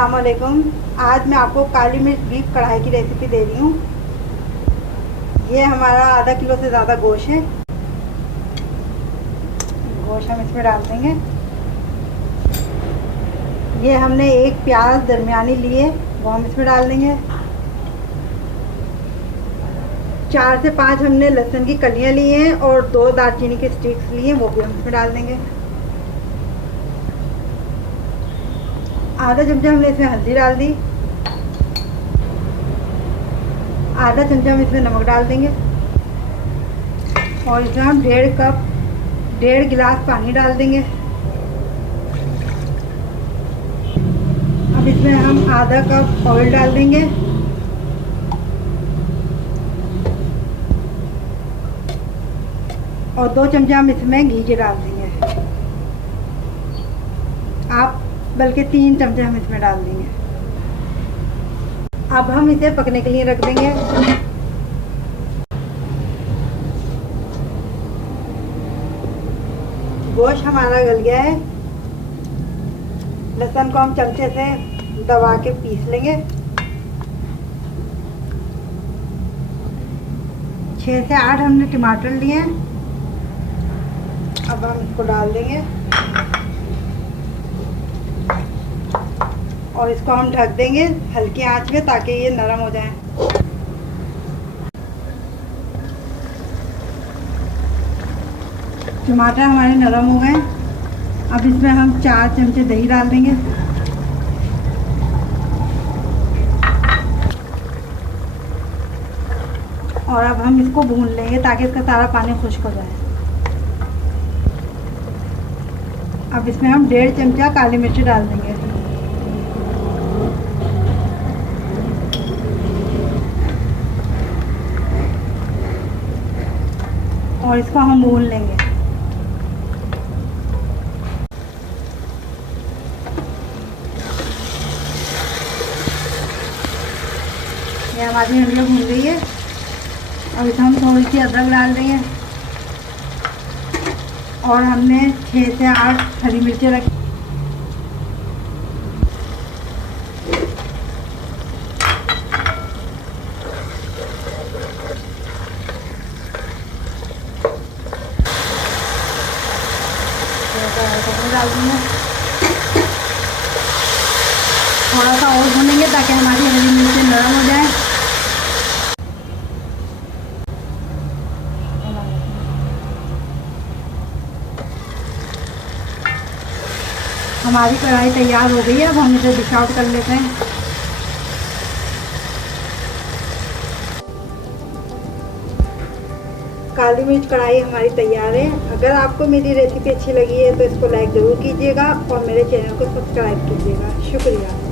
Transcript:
अस्सलाम वालेकुम। आज मैं आपको काली मिर्च बीफ कढ़ाई की रेसिपी दे रही हूँ। ये हमारा आधा किलो से ज़्यादा गोश्त है। गोश्त हम इसमें डाल देंगे। ये हमने एक प्याज दरमियानी लिए, वो हम इसमें डाल देंगे। 4 से 5 हमने लहसुन की कलियाँ ली हैं और 2 दालचीनी के स्टिक्स लिए हैं, वो भी हम इसमें डाल देंगे। आधा चमचा हमने इसमें हल्दी डाल दी। आधा चमचा हम इसमें नमक डाल देंगे और इसमें हम 1.5 गिलास पानी डाल देंगे। अब इसमें हम आधा कप ऑयल डाल देंगे और 2 चमचा हम इसमें घी के डाल देंगे। आप बल्कि 3 चमचे हम इसमें डाल देंगे। अब हम इसे पकने के लिए रख देंगे। गोश्त हमारा गल गया है। लहसुन को हम चमचे से दबा के पीस लेंगे। 6 से 8 हमने टमाटर लिए हैं। अब हम इसको डाल देंगे और इसको हम ढक देंगे हल्की आंच में ताकि ये नरम हो जाए। टमाटर हमारे नरम हो गए। अब इसमें हम 4 चमचे दही डाल देंगे और अब हम इसको भून लेंगे ताकि इसका सारा पानी खुश्क हो जाए। अब इसमें हम 1.5 चमचा काली मिर्च डाल देंगे और इसको हम भून लेंगे। ये हमारी हंडिया भून गई है। अब इसमें हम थोड़ी सी अदरक डाल देंगे और हमने 6 से 8 हरी मिर्चें रखी। डाल देंगे। थोड़ा सा और भूनेंगे ताकि हमारी हरी मिर्चें नरम हो जाए। हमारी कढ़ाई तैयार हो गई है। अब हम इसे डिश आउट कर लेते हैं। काली मिर्च कढ़ाई हमारी तैयार है। अगर आपको मेरी रेसिपी अच्छी लगी है तो इसको लाइक ज़रूर कीजिएगा और मेरे चैनल को सब्सक्राइब कीजिएगा। शुक्रिया।